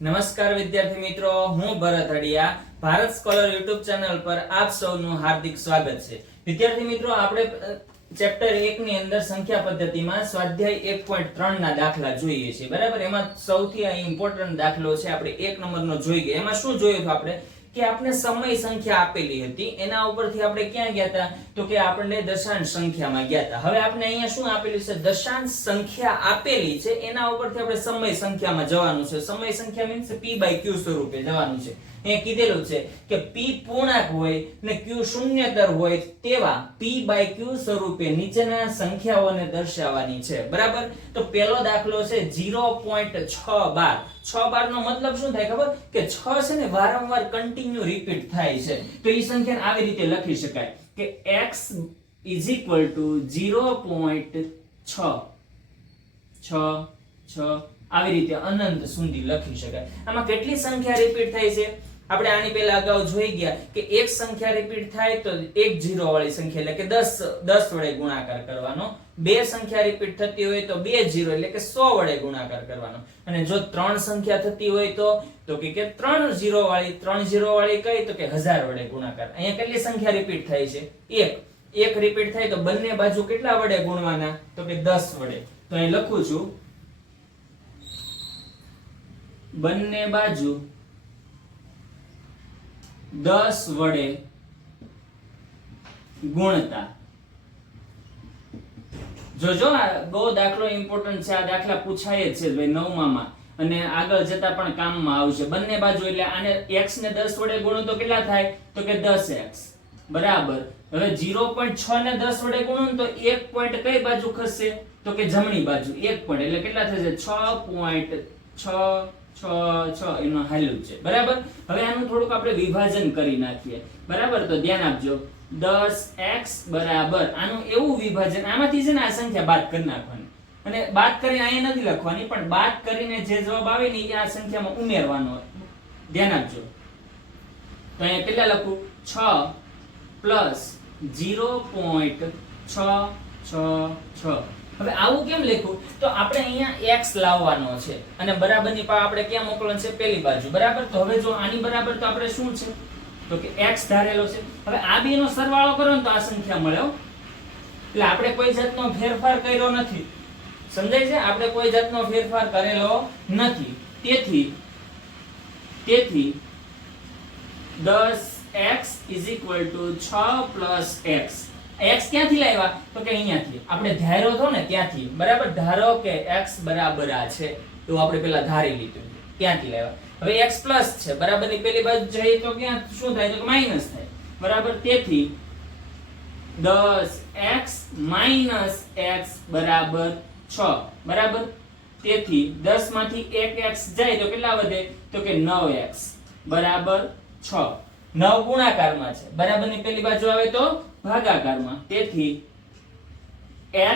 નમસ્કાર વિદ્યાર્થી મિત્રો, હું Bharat Hadiya. Bharat scholar YouTube channel પર આપ સૌનું હાર્દિક સ્વાગત છે. વિદ્યાર્થી મિત્રો, આપણે ચેપ્ટર 1 ની અંદર સંખ્યા પદ્ધતિમાં સ્વાધ્યાય 1.3 ના દાખલા જોઈએ છીએ. બરાબર, એમાં સૌથી ઇમ્પોર્ટન્ટ દાખલો છે આપણે 1 નંબરનો જોઈ ગયા. એમાં શું જોયું હતું આપણે કે આપણે સમય સંખ્યા આપેલી હતી, એના ઉપરથી આપણે ક્યાં ગયા હતા તો કે આપણે દશાંશ સંખ્યામાં ગયા હતા. હવે આપણે અહીંયા શું આપેલું છે, દશાંશ સંખ્યા આપેલી છે, એના ઉપરથી આપણે સમય સંખ્યામાં જવાનું છે. સમય સંખ્યા મીન્સ p/q સ્વરૂપે જવાનું છે. અહીંયા કીધેલું છે કે p પૂર્ણાંક હોય ને q શૂન્યતર હોય તેવા p/q સ્વરૂપે નીચેના સંખ્યાઓને દર્શાવવાની છે. બરાબર, તો પહેલો દાખલો છે 0.612. 612 નો મતલબ શું થાય ખબર કે 6 છે ને વારંવાર કન્ટિન્યુ રિપીટ થાય છે. તો એ સંખ્યાને આવી રીતે લખી શકાય કે x = 0.6 આવી રીતે અનંત સુધી લખી શકાય. આમાં કેટલી સંખ્યા રિપીટ થાય છે આપણે આની પહેલા અગાઉ જોઈ ગયા કે એક સંખ્યા રિપીટ થાય તો એક 0 વાળી સંખ્યા એટલે કે 10 વડે ગુણાકાર કરવાનો. બે સંખ્યા રિપીટ થતી હોય તો 2 0 એટલે કે 100 વડે ગુણાકાર કરવાનો. અને જો ત્રણ સંખ્યા થતી હોય તો કે 3 0 વાળી કઈ તો કે 1000 વડે ગુણાકાર. અહીંયા કેટલી સંખ્યા રિપીટ થાય છે? એક રિપીટ થાય તો બંને બાજુ કેટલા વડે ગુણવાના તો કે 10 વડે. તો અહીં લખું છું બંને બાજુ 10 વડે ગુણતા. જોજો આ બહુ દાખલો ઇમ્પોર્ટન્ટ છે. આ દાખલા પૂછાય જ છે ભાઈ 9મા માં અને આગળ જતા પણ કામમાં આવશે. બંને બાજુ એટલે આને x ને 10 વડે ગુણો તો કેટલા થાય તો કે 10x બરાબર. હવે 0.6 ને 10 વડે ગુણો તો એક પોઈન્ટ કઈ બાજુ ખસશે તો કે જમણી બાજુ. એક પોઈન્ટ એટલે કેટલા થશે 6.6 એનો હાલ્યું છે. બરાબર, હવે આનું થોડુંક આપણે વિભાજન કરી નાખીએ. બરાબર, તો ધ્યાન આપજો 10x બરાબર આનું એવું વિભાજન, આમાંથી છે ને આ સંખ્યા બાદ કરી નાખવાની અને બાદ કરીને અહીંયા નથી લખવાની પણ બાદ કરીને જે જવાબ આવે ને એ આ સંખ્યામાં ઉમેરવાનો. ધ્યાન આપજો. તો અહીંયા કેટલા લખું 6 પ્લસ 0.666. હવે આવું કેમ લખ્યું તો આપણે અહીંયા x લાવવાનો છે અને બરાબરની પાવ આપણે ક્યાં મોકલવાનો છે પેલી બાજુ. બરાબર, તો હવે જો આની બરાબર તો આપણે શું છે તો કે x ધારેલો છે. હવે આ બે નો સરવાળો કરો ને તો આ સંખ્યા મળે. એટલે આપણે કોઈ જાતનો ફેરફાર કર્યો નથી. સમજાય છે? આપણે કોઈ જાતનો ફેરફાર કરેલો નથી. તેથી 10x = 6 + x. x ક્યાંથી લાવ્યા તો કે અહીંયાથી આપણે ધાર્યો હતો ને ત્યાંથી. બરાબર, ધારો કે x બરાબર આ છે એવું આપણે પેલા ધારી લીધું, ત્યાંથી લાવ્યા. હવે x પ્લસ છે, બરાબરની પેલી બાજુ જઈએ તો ક્યાં શું થાય તો કે માઈનસ થાય. બરાબર, તેથી 10x - x બરાબર 6. બરાબર, તેથી 10 માંથી 1x જાય તો કેટલા વધે તો કે 9x બરાબર 6. 9 ગુણાકારમાં છે, બરાબરની પેલી બાજુ આવે તો ભાગાકારમાં. તેથી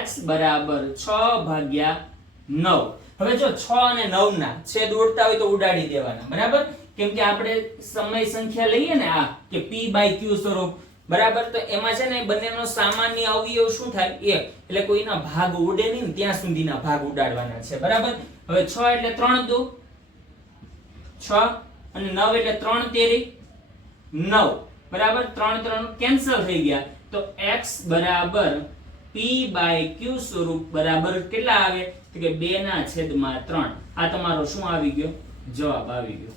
x બરાબર 6/9. હવે જો 6 અને 9 ના છેદ ઉડતા હોય તો ઉડાડી દેવાના. બરાબર, કેમ કે આપણે સમય સંખ્યા લઈએ ને આ કે p/q સ્વરૂપ. બરાબર, તો એમાં છે ને બંનેનો સામાન્ય અવયવ શું થાય 1 એટલે કોઈના ભાગ ઉડે નહીં ને ત્યાં સુધીના ભાગ ઉડાડવાના છે. બરાબર, હવે 6 એટલે 3 દુ 6 અને 9 એટલે 3 તેરી 9. બરાબર, 3 કેન્સલ થઈ ગયા તો x બરાબર p/q સ્વરૂપ બરાબર કેટલા આવે તો કે 2/3. આ તમારો શું આવી ગયો જવાબ આવી ગયો.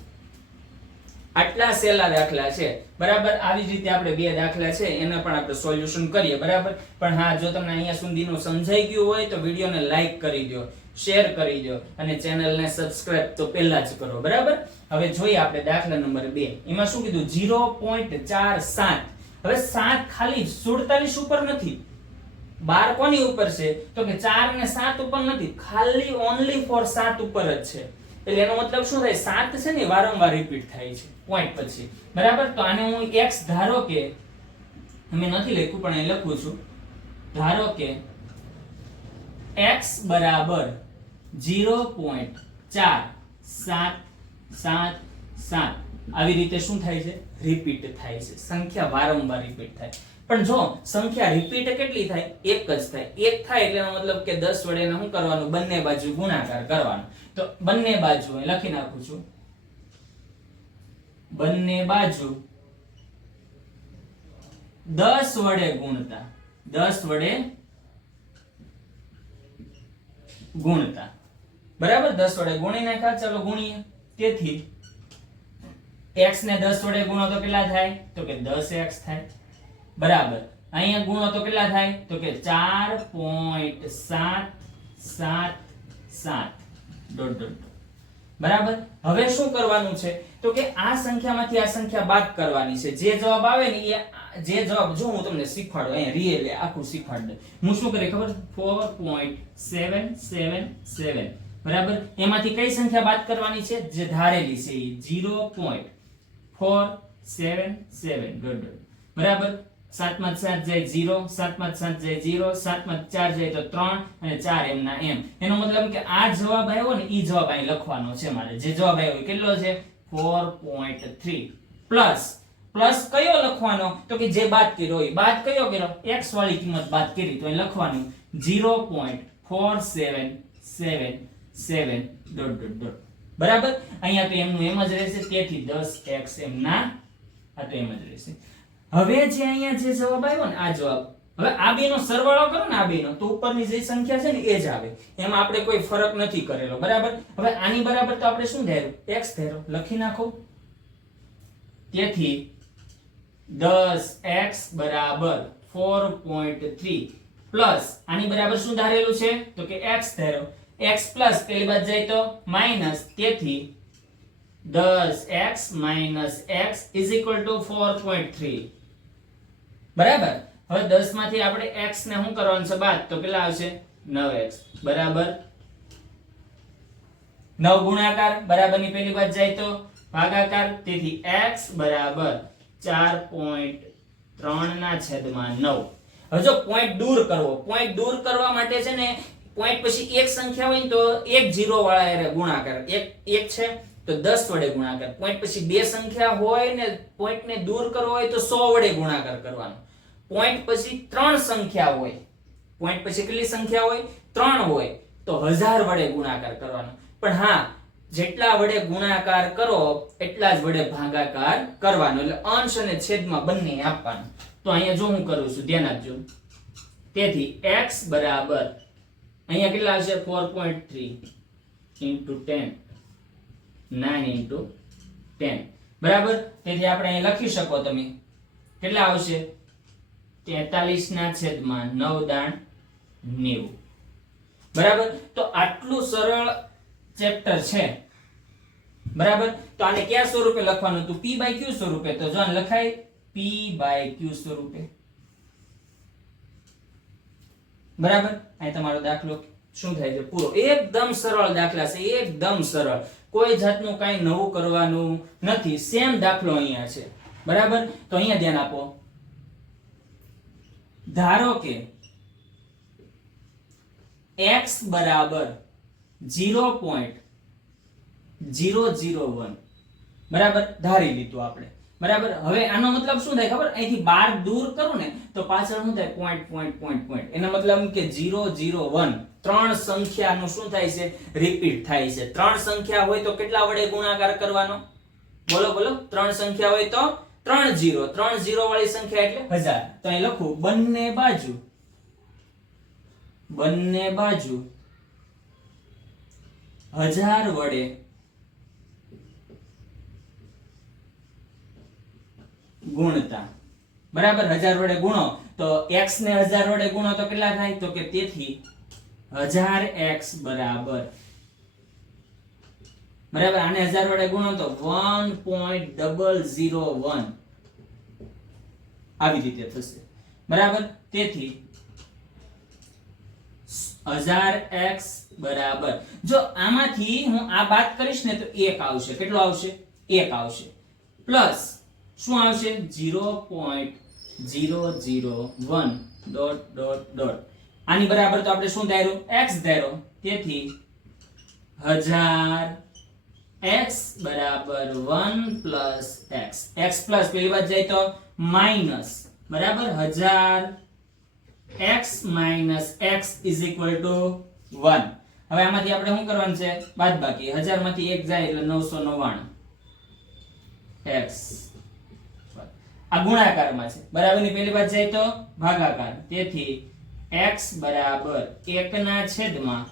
આટલા સહેલા દાખલા છે. બરાબર, આવી જ રીતે આપણે બે દાખલા છે એને પણ આપણે સોલ્યુશન કરીએ. બરાબર, પણ હા જો તમને અહીંયા સુધીનું સમજાઈ ગયું હોય તો વિડીયોને લાઈક કરી દો, શેર કરી દો અને ચેનલને સબસ્ક્રાઇબ તો પહેલા જ કરો. બરાબર, હવે જોઈએ આપણે દાખલા નંબર 2. એમાં શું કીધું 0.47. હવે 7 ખાલી 47 ઉપર નથી. 12 કોની ઉપર છે તો કે 4 અને 7 ઉપર નથી, ખાલી ઓન્લી ફોર 7 ઉપર જ છે. એટલે એનો મતલબ શું થાય 7 છે ને વારંવાર રિપીટ થાય છે પોઈન્ટ પછી. બરાબર, તો આને હું x ધારો કે મેં નથી લખ્યું પણ અહીં લખું છું. ધારો કે x બરાબર 0.4777. આવી રીતે શું થાય છે રિપીટ થાય છે. સંખ્યા વારંવાર રિપીટ થાય. પણ જો સંખ્યા રિપીટ કેટલી થાય એક જ થાય. એક થાય એટલે એનો મતલબ કે 10 વડે શું કરવાનું બંને બાજુ ગુણાકાર કરવાનો. તો બંને બાજુ લખી નાખું છું બંને બાજુ 10 વડે ગુણતા 10 વડે ગુણતા બરાબર 10 વડે ગુણી નાખ્યા. ચાલો ગુણીએ. તેથી x ને 10 વડે ગુણો તો કેટલા થાય? તો કે 10x થાય. બરાબર અહીંયા ગુણો તો કેટલા થાય? તો કે 4.777 ડોટ ડોટ. બરાબર. હવે શું કરવાનું છે? તો કે આ સંખ્યામાંથી આ સંખ્યા બાદ કરવાની છે. જે જવાબ આવે ને એ જે જવાબ જો હું તમને શીખવાડું અહીંયા રિયલ આખું શીખવાડ દઉં. હું શું કરે ખબર? 4.777 બરાબર. એમાંથી કઈ સંખ્યા બાદ કરવાની છે? જે ધારેલી છે એ 0.477 ડોટ ડોટ. બરાબર. 7 માં 7 જાય 0, 7 માં 7 જાય 0, 7 માં 4 જાય તો 3 અને 4 એમના એમ. એનો મતલબ કે આ જવાબ આવ્યો ને ઈ જવાબ અહીં લખવાનો છે મારે. જે જવાબ આવ્યો કેટલો છે? 4.3 પ્લસ કયો લખવાનો? તો કે જે બાદ કર્યો એ બાદ કયો કર્યો? x વાળી કિંમત બાદ કરી તો અહીં લખવાનું 0.4777 ડોટ ડોટ ડોટ. બરાબર. અહીંયા તો એમનું એમ જ રહેશે. તેથી 10x એમના આ તો એમ જ રહેશે. હવે જે અહીંયા જે જવાબ આવ્યો ને આ જવાબ, હવે આ બેનો સરવાળો કરો ને આ બેનો તો ઉપરની જે સંખ્યા છે ને એ જ આવે. એમાં આપણે કોઈ ફરક નથી કરેલો. બરાબર. હવે આની બરાબર તો આપણે શું ધાર્યું? x ધાર્યો. લખી નાખો. તેથી 10x બરાબર 4.3 પ્લસ આની બરાબર શું ધારેલું છે? તો કે x ધાર્યો. x પ્લસ પેલી બાજુ જાય તો માઈનસ. તેથી 10x minus x is equal to 4.3. બરાબર. હવે 10 માંથી આપણે x ને શું કરવાનું છે બાદ? તો કેટલા આવશે? 9x બરાબર. 9 ગુણાકાર બરાબર ની પેલી બાજુ જાય તો ભાગાકાર. તેથી x બરાબર 4.3/9. હવે જો પોઈન્ટ દૂર કરવો, પોઈન્ટ દૂર કરવા માટે છે ને પોઈન્ટ પછી એક સંખ્યા હોય ને તો એક 0 વાળા એરે ગુણાકાર. એક છે તો 10 વડે ગુણાકાર. પોઈન્ટ પછી બે સંખ્યા હોય ને પોઈન્ટ ને દૂર કરવો હોય તો 100 વડે ગુણાકાર કરવાનો. પોઈન્ટ પછી ત્રણ સંખ્યા હોય, પોઈન્ટ પછી કેટલી સંખ્યા હોય? 3 હોય તો 1000 વડે ગુણાકાર કરવાનો. પણ હા, જેટલા વડે ગુણાકાર કરો એટલા જ વડે ભાગાકાર કરવાનો. એટલે અંશ અને છેદમાં બંને આપવાનું. તો અહીંયા જો હું કરું છું ધ્યાન આપજો. તેથી x બરાબર અહીંયા કેટલા આવશે? 4.3 into 10 9 into 10 બરાબર. તેથી આપણે અહીં લખી શકો તમે કેટલા આવશે? 43/9 બરાબર. તો આટલું સરળ ચેપ્ટર છે. બરાબર. તો આને કયા સ્વરૂપે લખવાનું હતું? p/q સ્વરૂપે. તો જો આને લખાય p/q સ્વરૂપે. બરાબર. અહીં તમારો દાખલો શું થાય છે? પૂરો. એકદમ સરળ દાખલા છે, એકદમ સરળ. કોઈ જાતનું કાઈ નવું કરવાનું નથી. સેમ દાખલો અહીંયા છે. બરાબર. તો અહીંયા ધ્યાન આપો. ધારો કે x બરાબર 0.001 બરાબર ધારી લીધું આપણે. બરાબર. હવે આનો મતલબ શું થાય ખબર? અહીંથી 12 દૂર કરું ને તો પાછળ શું થાય? પોઈન્ટ. એનો મતલબ કે 001 ત્રણ સંખ્યાનું શું થાય છે? રિપીટ થાય છે. ત્રણ સંખ્યા હોય તો કેટલા વડે ગુણાકાર કરવાનો? બોલો બોલો. ત્રણ સંખ્યા હોય તો 3 0 વાળી સંખ્યા એટલે 1000. તો અહીં લખું બંને બાજુ 1000 વડે ગુણતા. બરાબર. 1000 વડે ગુણો તો x ને 1000 વડે ગુણો તો કેટલા થાય? તો કે તેથી 1000x બરાબર આને 1000 વડે ગુણો તો 1.001 આવી રીતે થશે. બરાબર. તેથી 1000x બરાબર, જો આમાંથી હું આ બાદ કરીશ ને તો 1 આવશે. કેટલો આવશે? 1 આવશે. પ્લસ શું આવશે? 0.001 ડોટ ડોટ ડોટ. આની બરાબર તો આપણે શું ધાર્યું? x ધાર્યો. તેથી 1000x બરાબર 1 પ્લસ x. x પ્લસ પેલી બાજુ જાય તો માઈનસ. બરાબર. 1000x minus x is equal to 1. હવે આમાંથી આપણે શું કરવાનું છે? બાદબાકી. 1000 માંથી 1 જાય એટલે 999. x આ ગુણાકારમાં છે બરાબર ની પહેલી બાજુ જાય તો ભાગાકાર તેથી x બરાબર 1 ના છેદમાં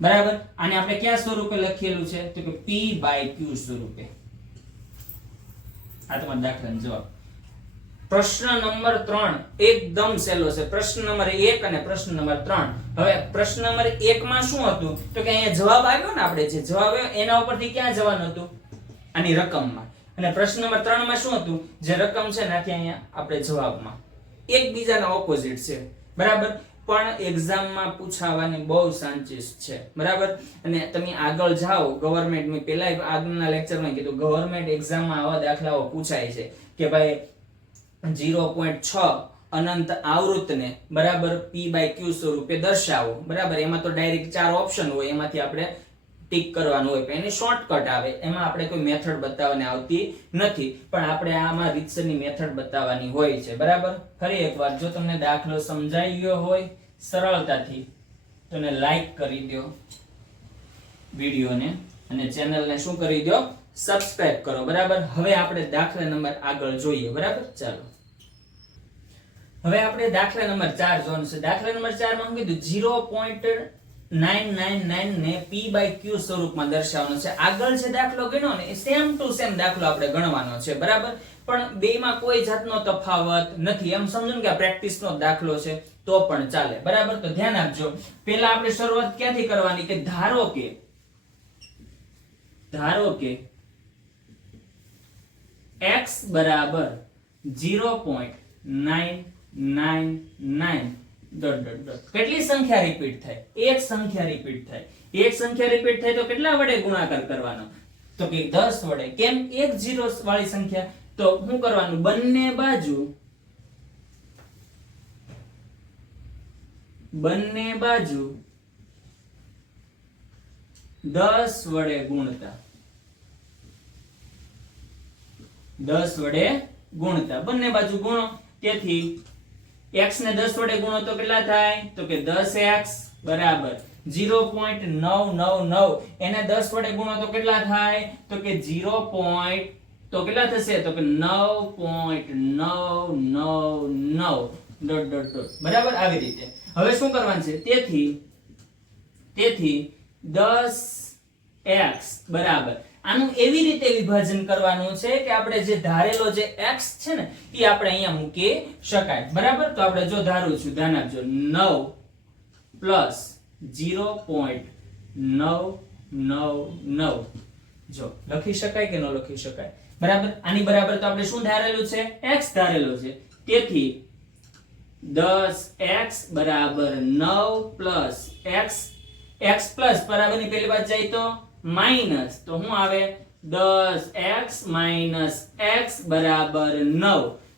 બરાબર આને આપણે કયા સ્વરૂપે લખેલું છે તો કે p/q સ્વરૂપે આ તમારો દાખલાનો જવાબ પ્રશ્ન નંબર 3 એકદમ સહેલો છે પ્રશ્ન નંબર 1 અને પ્રશ્ન નંબર 3 હવે પ્રશ્ન નંબર 1 માં શું હતું તો કે અહીંયા જવાબ આવ્યો ને આપણે જે જવાબ આવ્યો એના ઉપરથી ક્યાં જવાનું હતું આની રકમમાં અને પ્રશ્ન નંબર 3 માં શું હતું જે રકમ છે નાખી અહીંયા આપણે જવાબમાં એકબીજાના ઓપોઝિટ છે બરાબર પણ એક્ઝામમાં પૂછાવાની બહુ ચાન્સીસ છે બરાબર અને તમે આગળ જાઓ ગવર્નમેન્ટ મેં પહેલા આગળના લેક્ચરમાં કીધું ગવર્નમેન્ટ એક્ઝામમાં આવા દાખલાઓ પૂછાય છે કે ભાઈ 0.6 અનંત આવૃતને બરાબર p/q સ્વરૂપે દર્શાવો બરાબર એમાં તો ડાયરેક્ટ 4 ઓપ્શન હોય એમાંથી આપણે ટિક કરવાનું હોય એની શોર્ટકટ આવે એમાં આપણે કોઈ મેથડ બતાવવાની આવતી નથી પણ આપણે આમાં રીતસરની મેથડ બતાવવાની હોય છે બરાબર ફરી એકવાર જો તમને દાખલો સમજાઈ ગયો હોય સરળતાથી તો એને લાઈક કરી દો વિડિયોને અને ચેનલને શું કરી દો સબસ્ક્રાઇબ કરો બરાબર હવે આપણે દાખલા નંબર આગળ જોઈએ બરાબર ચાલો હવે આપણે દાખલા નંબર 4 જોવાનું છે દાખલા નંબર 4 માં કીધું 0.999 ને p/q સ્વરૂપમાં દર્શાવવાનો છે આગળ જે દાખલો ગણ્યો ને એ સેમ ટુ સેમ દાખલો આપણે ગણવાનો છે બરાબર પણ બેમાં કોઈ જાતનો તફાવત નથી એમ સમજો ને કે આ પ્રેક્ટિસનો દાખલો છે તો પણ ચાલે બરાબર તો ધ્યાન આપજો પહેલા આપણે શરૂઆત ક્યાંથી કરવાની કે ધારો કે x બરાબર 0.999 કેટલી સંખ્યા રિપીટ થાય એક સંખ્યા રિપીટ થાય તો કેટલા વડે ગુણાકાર કરવાનો તો કે 10 વડે કેમ એક 0 વાળી સંખ્યા તો શું કરવાનું બંને બાજુ 10 વડે ગુણતા 10 વડે ગુણતા બંને બાજુ ગુણો તેથી x ને 10 વડે ગુણો તો કેટલા થાય તો કે 10x બરાબર 0.999 એને 10 વડે ગુણો તો કેટલા થાય તો કે 0. તો કેટલા થશે તો કે 9.999 બરાબર આવી રીતે હવે શું કરવાનું છે તેથી 10x બરાબર આનું એવી રીતે વિભાજન કરવાનું છે કે આપણે જે ધારેલો જે x છે ને એ આપણે અહીંયા મૂકી શકાય બરાબર તો આપણે જો ધારું છું ધ્યાન આપજો 9 પ્લસ 0.999 જો લખી શકાય કે ન લખી શકાય બરાબર આની બરાબર તો આપણે શું ધારેલું છે x ધારેલો છે તેથી 10x બરાબર 9 પ્લસ x પ્લસ બરાબરની પહેલી બાજુ જાય તો માઈનસ તો શું આવે 10x માઈનસ x બરાબર 9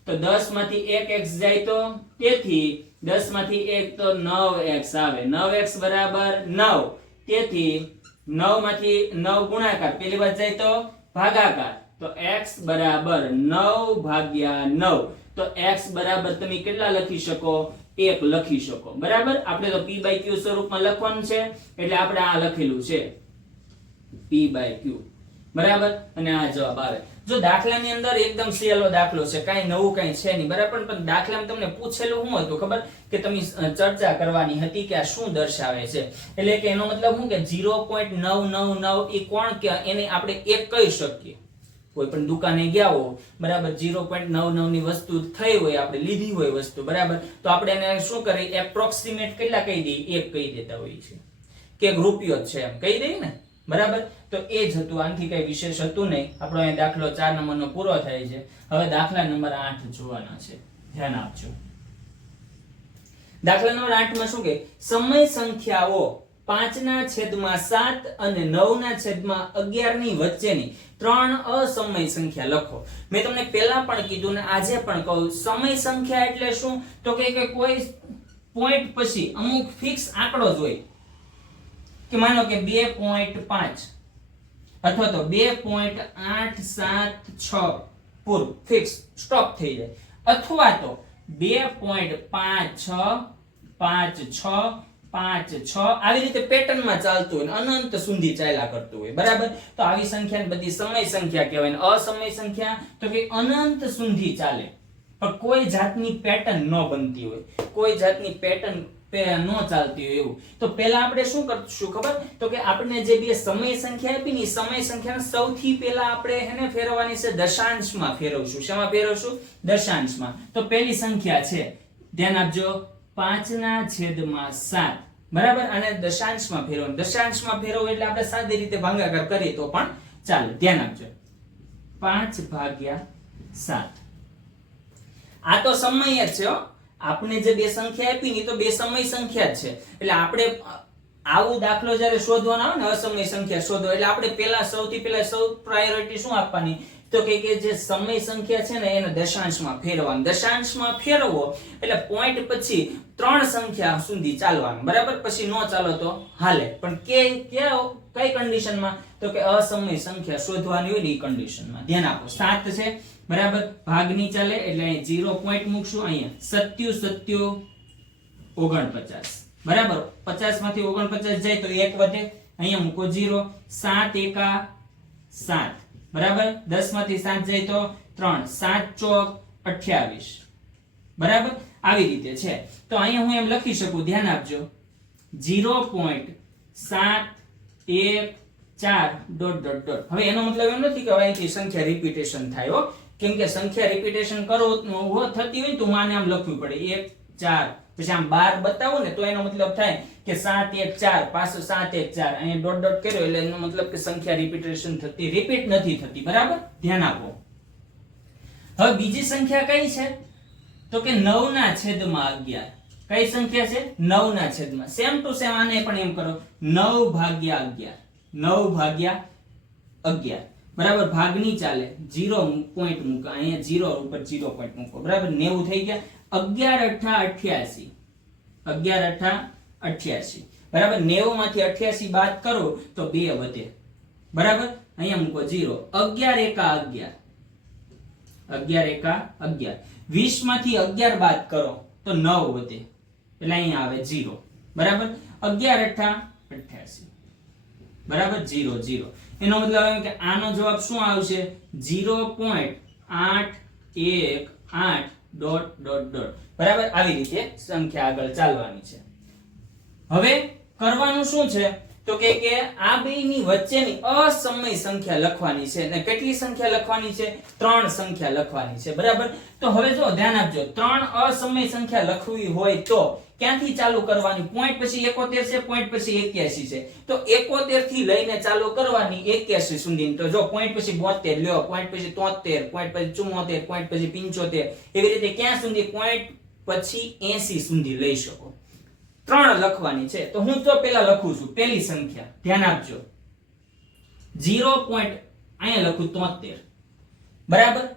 તો 10 માંથી 1x જાય તો તેથી 10 માંથી 1 તો 9x આવે 9x બરાબર 9 તેથી 9 માંથી 9 ગુણાકાર પહેલી બાજુ જાય તો ભાગાકાર તો x બરાબર 9/9 તો x બરાબર તમે કેટલા લખી શકો 1 લખી શકો બરાબર આપણે તો p/q સ્વરૂપમાં લખવાનું છે એટલે આપણે આ લખેલું છે p/q બરાબર અને આ જવાબ આવે જો દાખલાની અંદર એકદમ સહેલો દાખલો છે કાઈ નવું કાઈ છે નહીં બરાબર પણ દાખલામાં તમને પૂછેલું શું હતું ખબર કે તમે ચર્ચા કરવાની હતી કે આ શું દર્શાવે છે એટલે કે એનો મતલબ શું કે 0.999 એ કોણ કે એને આપણે એક કહી શકીએ કોઈ પણ દુકાને ગયા હો બરાબર 0.99 ની વસ્તુ થઈ હોય આપણે લીધી હોય વસ્તુ બરાબર તો આપણે એને શું કરી એપ્રોક્સિમેટ કેટલા કહી દઈએ એક કહી દેતા હોઈએ છે કે રૂપિયો છે એમ કહી દઈએ ને બરાબર તો એ જ હતું આનાથી કઈ વિશેષ હતું નહીં આપણો અહીં દાખલો 4 નંબરનો પૂરો થાય છે હવે દાખલા નંબર 8 જોવાના છે ધ્યાન આપજો દાખલા નંબર 8 માં શું કે સમય સંખ્યાઓ 5/7 અને 9/11 ની વચ્ચેની 3 અસમય સંખ્યા લખો મેં તમને પહેલા પણ કીધું ને આજે પણ કહું સમય સંખ્યા એટલે શું તો કે કોઈ પોઈન્ટ પછી અમુક ફિક્સ આંકડો જ હોય કે માનો કે 2.5 અથવા તો 2.876 પૂરું ફિક્સ સ્ટોપ થઈ જાય અથવા તો 2.5656 5 6 આવી રીતે પેટર્નમાં ચાલતું હોય ને અનંત સુધી ચાલ્યા કરતું હોય બરાબર તો આવી સંખ્યાને બધી સમય સંખ્યા કહેવાય ને અસમય સંખ્યા તો કે અનંત સુધી ચાલે પણ કોઈ જાતની પેટર્ન ન બનતી હોય કોઈ જાતની પેટર્ન ન ચાલતી હોય એવું તો પહેલા આપણે શું કરશું ખબર તો કે આપણે જે બે સમય સંખ્યા આપી ને સમય સંખ્યાને સૌથી પહેલા આપણે એને ફેરવવાની છે દશાંશમાં ફેરવશું શેમાં ફેરવશું દશાંશમાં તો પહેલી સંખ્યા છે ધ્યાન આપજો 5/7 બરાબર અને દશાંશમાં ફેરવવાનું દશાંશમાં ફેરવો એટલે આપણે સાદી રીતે ભાગાકાર કરીએ તો પણ ચાલે ધ્યાન આપજો 5/7 આ તો સમય જ છે હો આપણે જે બે સંખ્યા આપી ની તો બે સમય સંખ્યા જ છે એટલે આપણે આવું દાખલો જ્યારે શોધવાનો આવે ને અસમય સંખ્યા શોધો એટલે આપણે પહેલા સૌથી પહેલા સૌ પ્રાયોરિટી શું આપવાની તો કે જે સમય સંખ્યા છે ને એને દશાંશમાં ફેરવવાનું દશાંશમાં ફેરવો એટલે પોઈન્ટ પછી 3 સંખ્યા સુધી ચાલવાનું બરાબર પછી નો ચાલો તો હાલે પણ કઈ કન્ડિશનમાં તો કે અસમય સંખ્યા શોધવાની હોય ને એ કન્ડિશનમાં ધ્યાન આપો 7 છે બરાબર ભાગની ચાલે એટલે અહીં 0 પોઈન્ટ મૂકશું અહીંયા 7 49 બરાબર 50 માંથી 49 જાય તો 1 વધે અહીંયા મૂકો 0 7 એકા 7 બરાબર 10 માંથી 7 જાય તો 3 7 ચોક 28 બરાબર આવી રીતે છે તો અહીંયા હું એમ લખી શકું ધ્યાન આપજો 0.714 હવે એનો મતલબ એમ નથી કે અહીંથી સંખ્યા રિપીટેશન થાય હો કેમ કે સંખ્યા રિપીટેશન કરો થતી હોય તો માને આમ લખવું પડે 1 4 પછી આમ 12 બતાવો ને તો એનો મતલબ થાય કે 7 1 4 પાછો 7 1 4 અહીંયા ડોટ ડોટ કર્યો એટલે એનો મતલબ કે સંખ્યા રિપીટેશન થતી રિપીટ નથી થતી બરાબર ધ્યાન આપો હવે બીજી સંખ્યા કઈ છે તો કે 9/11 કઈ સંખ્યા છે 9/11 સેમ ટુ સેમ આને પણ એમ કરો 9/11 9/11 બરાબર ભાગની ચાલે 0 પોઈન્ટ મૂકો અહીંયા 0 ઉપર 0 પોઈન્ટ મૂકો બરાબર 90 થઈ ગયા 11 8 88 બરાબર 90 માંથી 88 બાદ કરો તો 2 વધે બરાબર અહીંયા મૂકો 0 11 એકા 11 20 માંથી 11 બાદ કરો તો 9 વધે એટલે અહીંયા આવે 0 બરાબર 11 8 88 બરાબર 0 0 એનો મતલબ એમ કે આનો જવાબ શું આવશે 0.818 ડોટ ડોટ ડોટ બરાબર આવી રીતે સંખ્યા આગળ ચાલવાની છે હવે કરવાનું શું છે તો કે આ બેની વચ્ચેની અસમય સંખ્યા લખવાની છે અને કેટલી સંખ્યા લખવાની છે 3 સંખ્યા લખવાની છે બરાબર તો હવે જો ધ્યાન આપજો 3 અસમય સંખ્યા લખવી હોય તો ક્યાંથી ચાલુ કરવાની પોઈન્ટ પછી 71 છે પોઈન્ટ પછી 81 છે તો 71 થી લઈને ચાલુ કરવાની 81 સુધી તો જો પોઈન્ટ પછી 72 લ્યો પોઈન્ટ પછી 73 પોઈન્ટ પછી 74 પોઈન્ટ પછી 75 એવી રીતે ક્યાં સુધી પોઈન્ટ પછી 80 સુધી લઈ શકો 3 લખવાની છે તો હું તો પહેલા લખું છું પહેલી સંખ્યા ધ્યાન આપજો 0 પોઈન્ટ અહીંયા લખું 73 બરાબર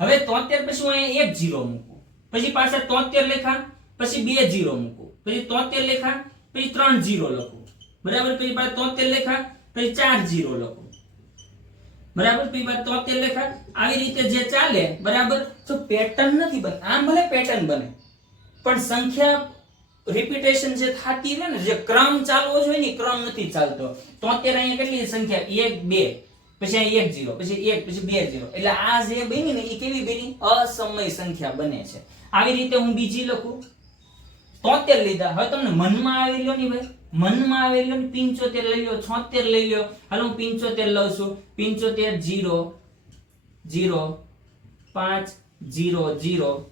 હવે 73 પછી હું અહીંયા 1 0 મૂકું પછી પાછા 73 લખા પછી 2 0 મૂકું પછી 73 લખા પછી 3 0 લખું બરાબર પછી પાછા 73 લખા પછી 4 0 લખું બરાબર પછી પાછા 73 લખા આવી રીતે જે ચાલે બરાબર તો પેટર્ન નથી બને આમ ભલે પેટર્ન બને પણ સંખ્યા રિપીટેશન જે થતી રહે ને જે ક્રમ ચાલવો જોઈએ ને ક્રમ નથી ચાલતો 73 અહીંયા કેટલી સંખ્યા 1 2 પછી અહીં 1 0 પછી 1 પછી 2 0 એટલે આ જે બની ને એ કેવી બની અસમય સંખ્યા બને છે આવી રીતે હું બીજી લખું 73 લીધા હવે તમને મનમાં આવી લ્યો ને ભાઈ મનમાં આવી લ્યો ને 75 લઈ લ્યો 76 લઈ લ્યો હાલો હું 75 લઉં છું 75 0 0 5 0 0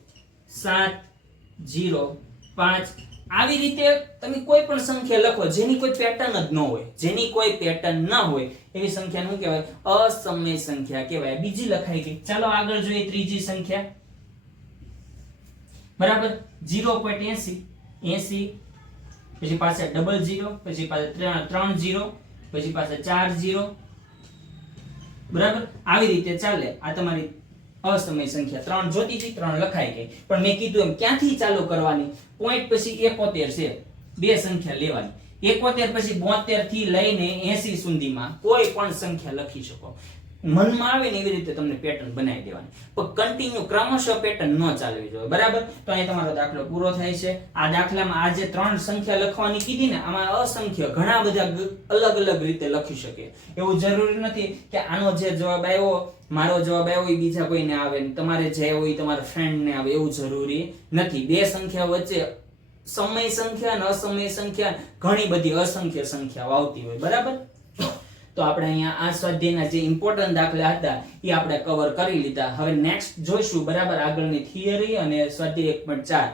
7 0 5 આવી રીતે તમે કોઈ પણ સંખ્યા લખો જેની કોઈ પેટર્ન જ ન હોય જેની કોઈ પેટર્ન ન હોય એવી સંખ્યાને શું કહેવાય અસમય સંખ્યા કહેવાય બીજી લખાઈ ગઈ ચાલો આગળ જોઈએ ત્રીજી સંખ્યા બરાબર 0.80 80 પછી પાછા 00 પછી પાછા 3 0 પછી પાછા 4 0 બરાબર આવી રીતે ચાલે આ તમારી અસમય સંખ્યા 3 જોતી હતી 3 લખાઈ ગઈ પણ મેં કીધું એમ ક્યાંથી ચાલુ કરવાની પોઈન્ટ પછી 71 છે બે સંખ્યા લેવાની 71 પછી 72 થી લઈને 80 સુધીમાં કોઈ પણ સંખ્યા લખી શકો મનમાં આવે ને એવી રીતે તમને પેટર્ન બનાવી દેવાની, પણ કન્ટિન્યુ ક્રમશઃ પેટર્ન ન ચાલવી જોઈએ, બરાબર. તો અહીં તમારો દાખલો પૂરો થાય છે. આ દાખલામાં આ જે 3 સંખ્યા લખવાની કીધી ને, આમાં અસંખ્ય ઘણા બધા અલગ અલગ રીતે લખી શકે. એવું જરૂરી નથી કે આનો જે જવાબ આવ્યો, મારો જવાબ આવ્યો એ બીજા કોઈને આવે, તમારે જે હોય તમારા ફ્રેન્ડને આવે, એવું જરૂરી નથી. બે સંખ્યા વચ્ચે સમય સંખ્યા અને અસમય સંખ્યા ઘણી બધી અસંખ્ય સંખ્યાઓ આવતી હોય, બરાબર. તો આપણે અહીંયા આ સ્વાધ્યાયના જે ઇમ્પોર્ટન્ટ દાખલા હતા એ આપણે કવર કરી લીધા. હવે નેક્સ્ટ જોઈશું, બરાબર, આગળની થિયરી અને સ્વાધ્યાય 1.4.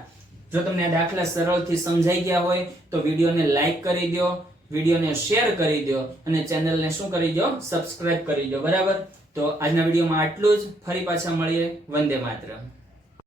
જો તમને આ દાખલા સરળથી સમજાઈ ગયા હોય તો વિડીયોને લાઈક કરી દો, વિડીયોને શેર કરી દો અને ચેનલને શું કરી દો, સબસ્ક્રાઇબ કરી દો, બરાબર. તો આજના વિડીયોમાં આટલું જ. ફરી પાછા મળીએ. વંદે માતરમ.